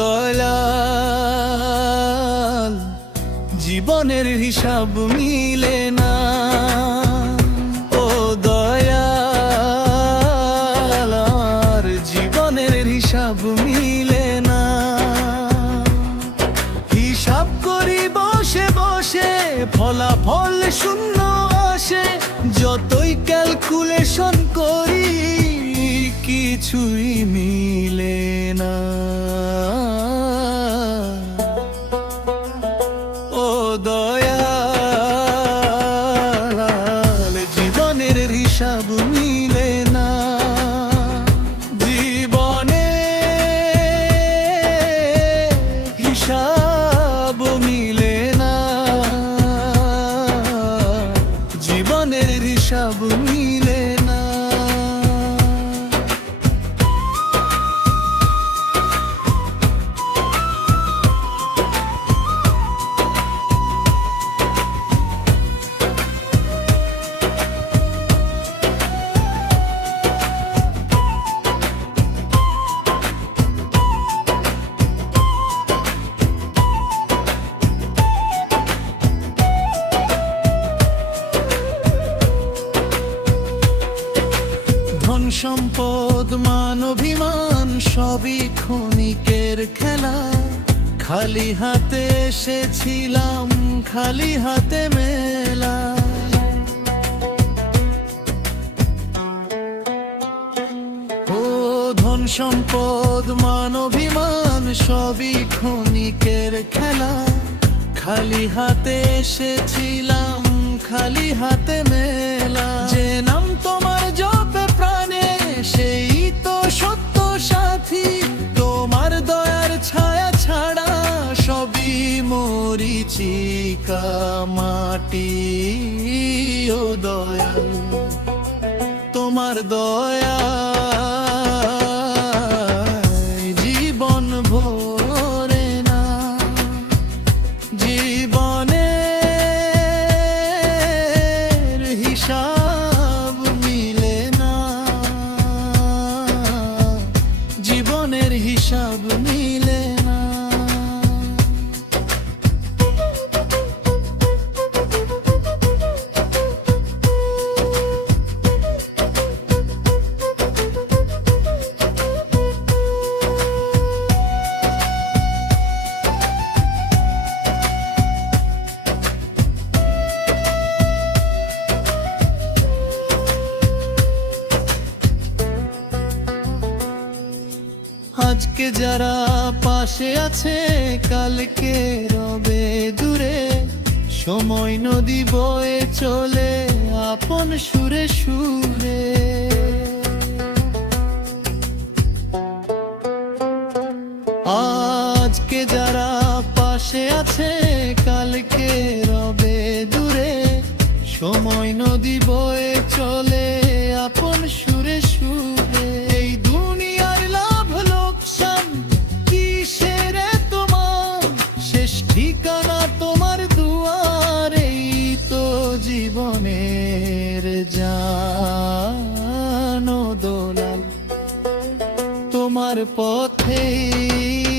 দয়াল, জীবনের হিসাব মিলে না। ও দয়াল, আর জীবনের হিসাব মিলে না। হিসাব করি বসে বসে, ফলাফল শূন্য আসে। যতই ক্যালকুলেশন করি, কিছুই মিলে না। ও দয়াল, জীবনের হিসাব মিলে না। জীবনে হিসাব মিলে না। জীবনের হিসাব মিলে না। ধন সম্পদ মান অভিমান সবই ক্ষণিকের খেলা। খালি হাতে এসেছিলাম, খালি হাতে মেলা। ও ধন সম্পদ মান অভিমান সবই ক্ষণিকের খেলা। খালি হাতে এসেছিলাম, খালি হাতে মেলা। যে নাম তোমার জপে প্রাণে, সেই তো সত্য সাথী। তোমার দয়ার ছায়া ছাড়া সবই মরিচিকা মাটি। ও দয়াল, তোমার দয়া জীবন ভরে না। জীবনের হিসাব মিলে না। জীবনের হিসাব মিলে না। আজকে যারা পাশে আছে, কালকে রবে দূরে। সময় নদী বয়ে চলে আপন সুরে সুরে। আজকে যারা পাশে আছে, কালকে রবে দূরে। সময় নদী বয়ে চলে আপন সুরে সুরে। এই দুনিয়ার লাভ লোকসান কিসের তোমার? শেষ ঠিকানা তোমার দুয়ারেই তো জীবনের জানো দোলাল। তোমার পথেই